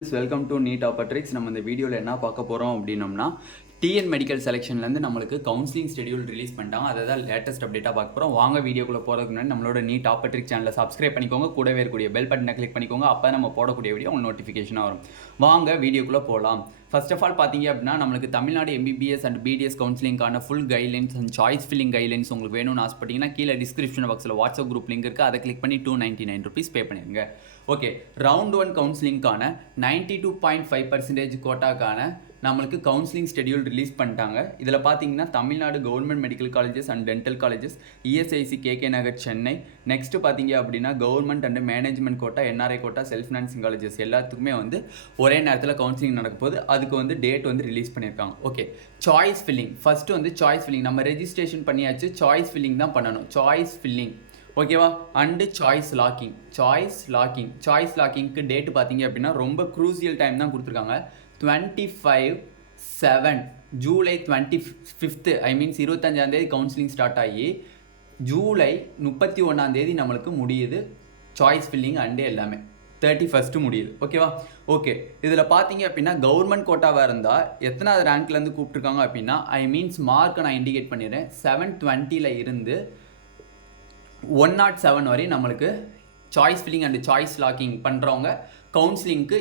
Welcome to NEET ஆப்பர்ட்ரிக்ஸ். நம்ம இந்த வீடியோவில் என்ன பார்க்க போகிறோம் அப்படின்னோம்னா, டிஎன் மெடிக்கல் செலெக்ஷன்லேருந்து நம்மளுக்கு கவுன்சிலிங் ஷெடியூல் ரிலீஸ் பண்ணிட்டாங்க. அதை தான் லேட்டஸ்ட் அப்டேட்டாக பார்க்க போகிறோம். வாங்க வீடியோக்குள்ளே போகிறதுக்கு முன்னாடி நம்மளோட நீட் ஆப்பர்ட்ரிக்ஸ் சேனலை சப்ஸ்கிரைப் பண்ணிக்கோங்க. கூடவே இருக்கக்கூடிய பெல் பட்டனை கிளிக் பண்ணிக்கோங்க. அப்போ நம்ம போடக்கூடிய வீடியோ உங்களுக்கு நோட்டிஃபிகேஷனாக வரும். வாங்க வீடியோக்குள்ளே போகலாம். ஃபர்ஸ்ட் ஆஃப் ஆல் பார்த்தீங்க அப்படின்னா, நம்மளுக்கு Tamil Nadu MBBS and BDS கவுன்சிலிங்கான full guidelines and choice filling guidelines உங்களுக்கு வேணும்னு ஆசைப்பட்டீங்கன்னா கீழே டிஸ்கிரிப்ஷன் பாக்ஸில் வாட்ஸ்அப் குரூப் லிங்க் இருக்குது. அதை கிளிக் பண்ணி ₹299 பே பண்ணிடுங்க. ஓகே, ரவுண்ட் 1 கவுன்சிலிங்கான 92.5% கோட்டாக்கான நம்மளுக்கு கவுன்சிலிங் ஷெடியூல் ரிலீஸ் பண்ணிட்டாங்க. இதில் பார்த்தீங்கன்னா Tamil Nadu government medical colleges and dental colleges, ESIC KK Nagar Chennai, next பார்த்தீங்க அப்படின்னா government and management quota, NRI quota, self financing colleges எல்லாத்துக்குமே ஒரே நேரத்தில் கவுன்சிலிங் நடக்க போது. அதுக்கு டேட் ரிலீஸ் பண்ணியிருக்காங்க. Okay, choice filling first choice filling நம்ம ரெஜிஸ்ட்ரேஷன் பண்ணியாச்சு. சாய்ஸ் ஃபில்லிங் தான் பண்ணணும். சாய்ஸ் ஃபில்லிங் ஓகேவா. அண்டு சாய்ஸ் லாக்கிங்க்கு டேட்டு பார்த்தீங்க அப்படின்னா ரொம்ப க்ரூசியல் டைம் தான் கொடுத்துருக்காங்க. 25/7 July 25th I means 25ஆம் counselling start ஆகி ஜூலை 31 நம்மளுக்கு முடியுது. சாய்ஸ் ஃபில்லிங் அண்டு எல்லாமே 31 முடியுது. ஓகேவா. ஓகே, இதில் பார்த்தீங்க அப்படின்னா கவர்மெண்ட் கோட்டாவாக இருந்தால் எத்தனாவது ரேங்க்லேருந்து கூப்பிட்ருக்காங்க அப்படின்னா, ஐ மீன்ஸ் மார்க்கை நான் இண்டிகேட் பண்ணிடுறேன். 720 இருந்து 107 வரை நம்மளுக்கு choice filling and choice locking பண்ணுறவங்க கவுன்சிலிங்க்கு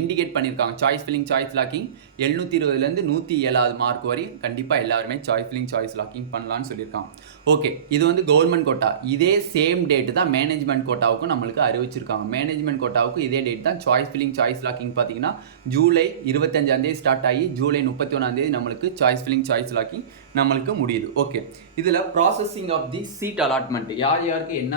இண்டிகேட் பண்ணியிருக்காங்க. Choice filling choice locking 720 107 mark வரை கண்டிப்பாக எல்லாருமே சாய்ஸ் ஃபில்லிங் சாய்ஸ் லாக்கிங் பண்ணலான்னு சொல்லியிருக்காங்க. ஓகே, இது கவர்மெண்ட் கோட்டா. இதே சேம் டேட்டு தான் மேனேஜ்மெண்ட் கோட்டாவுக்கும் நம்மளுக்கு அறிவிச்சிருக்காங்க. மேனேஜ்மெண்ட் கோட்டாவுக்கு இதே டேட் தான். சாய்ஸ் ஃபில்லிங் சாய்ஸ் லாக்கிங் பார்த்தீங்கன்னா ஜூலை 25 ஸ்டார்ட் ஆகி ஜூலை 31 நம்மளுக்கு சாய்ஸ் ஃபில்லிங் சாய்ஸ் லாக்கிங் நம்மளுக்கு முடியுது. ஓகே, இதில் processing of the seat allotment, யார் யாருக்கு என்ன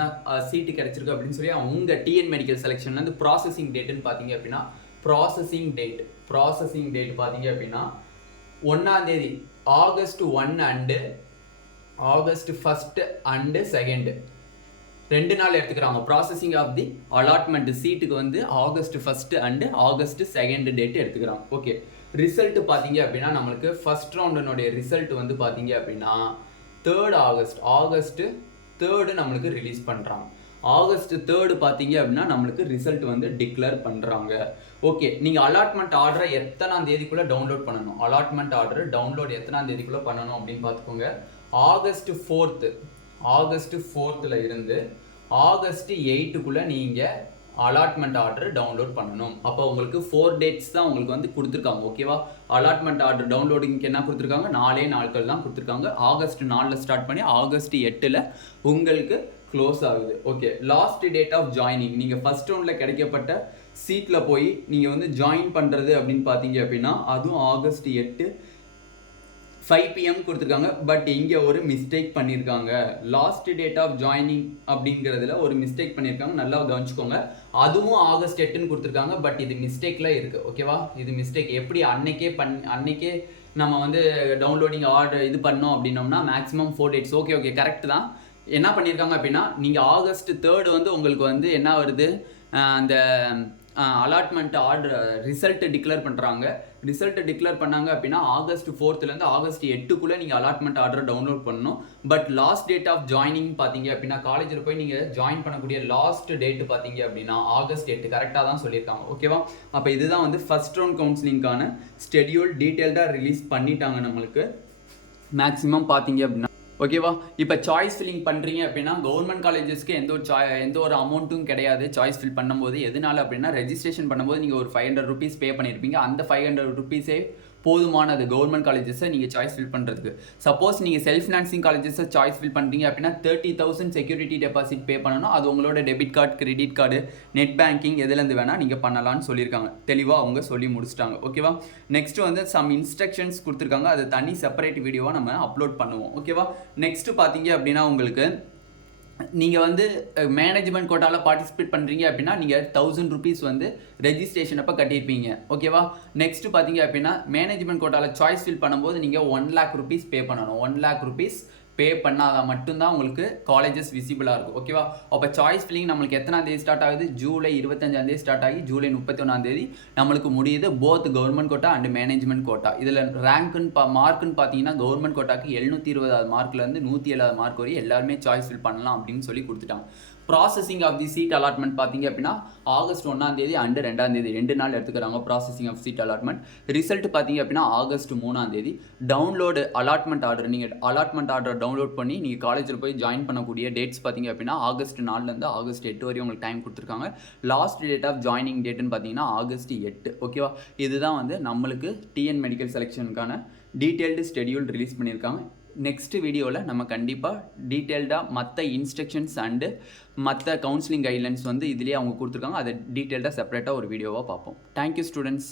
சீட்டு கிடைச்சிருக்கு அப்படின்னு சொல்லி அவங்க டிஎன் மெடிக்கல் செலெக்ஷன்லேருந்து ப்ராசஸிங் டேட்டுன்னு பார்த்தீங்க அப்படின்னா, ப்ராசஸிங் டேட் பார்த்தீங்க அப்படின்னா 1 ஆகஸ்ட் 1 அண்டு ஆகஸ்ட் 1 அண்டு 2 2 நாள் எடுத்துக்கிறாங்க. ப்ராசஸிங் ஆஃப் தி அலாட்மெண்ட் சீட்டுக்கு ஆகஸ்ட் 1 அண்டு ஆகஸ்ட் 2 டேட் எடுத்துக்கிறாங்க. ஓகே, ரிசல்ட் பார்த்தீங்க அப்படின்னா நம்மளுக்கு ஃபர்ஸ்ட் ரவுண்டினுடைய ரிசல்ட் பார்த்தீங்க அப்படின்னா 3 ஆகஸ்ட் 3 நம்மளுக்கு ரிலீஸ் பண்ணுறாங்க. ஆகஸ்ட் 3 பார்த்தீங்க அப்படின்னா நம்மளுக்கு ரிசல்ட் டிக்ளேர் பண்ணுறாங்க. ஓகே, நீங்கள் அலாட்மெண்ட் ஆர்டரை எத்தனாம் தேதிக்குள்ளே டவுன்லோட் பண்ணணும்? அலாட்மெண்ட் ஆர்டர் டவுன்லோட் எத்தனாம் தேதிக்குள்ளே பண்ணணும் அப்படின்னு பார்த்துக்கோங்க. ஆகஸ்ட் 4th இருந்து ஆகஸ்ட் 8க்குள்ளே நீங்கள் அலாட்மெண்ட் ஆர்டர் டவுன்லோட் பண்ணணும். அப்போ உங்களுக்கு 4 டேட்ஸ் தான் உங்களுக்கு கொடுத்துருக்காங்க. ஓகேவா. அலாட்மெண்ட் ஆர்டர் டவுன்லோடிங்க்கு என்ன கொடுத்துருக்காங்க? 4 நாட்கள் தான் கொடுத்துருக்காங்க. ஆகஸ்ட் 4 ஸ்டார்ட் பண்ணி ஆகஸ்ட் 8 உங்களுக்கு க்ளோஸ் ஆகுது. Okay, last date of joining, நீங்கள் ஃபர்ஸ்ட் ரவுண்டில் கிடைக்கப்பட்ட சீட்டில் போய் நீங்கள் ஜாயின் பண்ணுறது அப்படின்னு பார்த்தீங்க அப்படின்னா அதுவும் ஆகஸ்ட் 8 5 PM கொடுத்துருக்காங்க. பட் இங்கே ஒரு மிஸ்டேக் பண்ணியிருக்காங்க. லாஸ்ட் டேட் ஆஃப் ஜாயினிங் அப்படிங்கிறதுல ஒரு மிஸ்டேக் பண்ணியிருக்காங்க. நல்லா கவனிச்சுக்கோங்க. அதுவும் ஆகஸ்ட் 8 கொடுத்துருக்காங்க. பட் இது மிஸ்டேக்லாம் இருக்குது. ஓகேவா. இது மிஸ்டேக் எப்படி அன்னைக்கே நம்ம டவுன்லோடிங் ஆர்டர் இது பண்ணோம் அப்படின்னோம்னா மேக்ஸிமம் 4 டேட்ஸ். ஓகே கரெக்ட் தான். என்ன பண்ணியிருக்காங்க அப்படின்னா, நீங்கள் ஆகஸ்ட் 3 உங்களுக்கு என்ன வருது, அந்த அலாட்மெண்ட் ஆர்டர் ரிசல்ட் டிக்ளேர் பண்ணுறாங்க. ரிசல்ட் டிக்ளேர் பண்ணாங்க அப்படின்னா ஆகஸ்ட் 4th ஆகஸ்ட் 8க்குள்ளே நீங்கள் அலாட்மெண்ட் ஆர்டர் டவுன்லோட் பண்ணணும். But last date of joining பார்த்தீங்க அப்படின்னா, காலேஜில் போய் நீங்கள் ஜாயின் பண்ணக்கூடிய லாஸ்ட் டேட்டு பார்த்தீங்க அப்படின்னா ஆகஸ்ட் 8 கரெக்டாக தான் சொல்லியிருக்காங்க. ஓகேவா. அப்போ இதுதான் ஃபர்ஸ்ட் ரவுண்ட் கவுன்சிலிங்கான ஸ்கெடியூல் டீட்டெயில்டாக ரிலீஸ் பண்ணிட்டாங்க நம்மளுக்கு மேக்ஸிமம் பார்த்தீங்க அப்படின்னா. ஓகேவா. இப்போ சாய்ஸ் ஃபில்லிங் பண்ணுறீங்க அப்படின்னா கவர்மெண்ட் காலேஜஸ்க்கு எந்த ஒரு அமௌண்ட்டும் கிடையாது. சாய்ஸ் ஃபில் பண்ணும்போது எதனால அப்படின்னா, ரெஜிஸ்ட்ரேஷன் பண்ணும்போது நீங்கள் ஒரு ₹500 பே பண்ணியிருப்பீங்க. அந்த ₹500 போதுமானது கவர்மெண்ட் காலேஜஸை நீங்கள் சாய்ஸ் ஃபில் பண்ணுறதுக்கு. சப்போஸ் நீங்கள் செல்ஃப் ஃபினான்சிங் காலேஜஸை சாய்ஸ் ஃபில் பண்ணுறீங்க அப்படின்னா 30,000 செக்யூரிட்டி டெபாசிட் பே பண்ணணும். அது உங்களோட debit card, credit card, net banking எதுலேருந்து வேணால் நீங்கள் பண்ணலான்னு சொல்லியிருக்காங்க. தெளிவாக அவங்க சொல்லி முடிச்சிட்டாங்க. ஓகேவா. நெக்ஸ்ட் சம் இன்ஸ்ட்ரக்ஷன்ஸ் கொடுத்துருக்காங்க. அது தனி செப்பரேட் வீடியோவாக நம்ம அப்லோட் பண்ணுவோம். ஓகேவா. நெக்ஸ்ட் பார்த்தீங்க அப்படின்னா உங்களுக்கு நீங்கள் மேனேஜ்மெண்ட் கோட்டாவில் பார்ட்டிசிபேட் பண்ணுறீங்க அப்படின்னா நீங்கள் ₹1000 ரெஜிஸ்ட்ரேஷன் அப்போ கட்டியிருப்பீங்க. ஓகேவா. நெக்ஸ்ட் பார்த்தீங்க அப்படின்னா மேனேஜ்மெண்ட் கோட்டாவில் சாய்ஸ் ஃபில் பண்ணும்போது நீங்கள் ₹1,00,000 பே பண்ணணும். ₹1,00,000 பே பண்ணாதான் மட்டும்தான் உங்களுக்கு காலேஜஸ் விசிபிளாக இருக்கும். ஓகேவா. அப்போ சாய்ஸ் ஃபில்லிங் நம்மளுக்கு எத்தனாம் தேதி ஸ்டார்ட் ஆகுது? ஜூலை 25 ஸ்டார்ட் ஆகி ஜூலை 31 நம்மளுக்கு முடியுது. Both government quota and management quota. இதில் மார்க்குன்னு பார்த்தீங்கன்னா கவர்மெண்ட் கோட்டாக்கு 720 மார்க்லேருந்து 107 மார்க் வரை எல்லாருமே சாய்ஸ் ஃபில் பண்ணலாம் அப்படின்னு சொல்லி கொடுத்துட்டாங்க. Processing of the seat allotment பார்த்தீங்க அப்படின்னா ஆகஸ்ட் 1ஆம் தேதி அண்ட் 2ஆம் தேதி 2 நாள் எடுத்துக்கிறாங்க processing of seat allotment. Result பார்த்தீங்க அப்படின்னா ஆகஸ்ட் 3ஆம் தேதி. டவுன்லோடு அலாட்மெண்ட் ஆர்டர், நீங்கள் அலாட்மெண்ட் ஆர்டர் டவுன்லோட் பண்ணி நீங்கள் காலேஜில் போய் ஜாயின் பண்ணக்கூடிய டேட்ஸ் பார்த்தீங்க அப்படின்னா ஆகஸ்ட் 4லேருந்து ஆகஸ்ட் 8 வரையும் உங்களுக்கு டைம் கொடுத்துருக்காங்க. லாஸ்ட் டேட் ஆஃப் ஜாயினிங் டேட்டுன்னு பார்த்தீங்கன்னா ஆகஸ்ட் 8. ஓகேவா, இதுதான் வந்து நம்மளுக்கு டிஎன் மெடிக்கல் செலெக்ஷனுக்கான டீட்டெயில்டு ஷெட்யூல் ரிலீஸ் பண்ணியிருக்காங்க. நெக்ஸ்ட் வீடியோவில் நம்ம கண்டிப்பாக டீட்டெயில்டாக மற்ற இன்ஸ்ட்ரக்ஷன்ஸ் அண்டு மற்ற கவுன்சிலிங் கைட்லைன்ஸ் வந்து இதுலேயே அவங்க கொடுத்துருக்காங்க, அதை டீட்டெயில்டாக செப்பரேட்டாக ஒரு வீடியோவாக பார்ப்போம். Thank you students.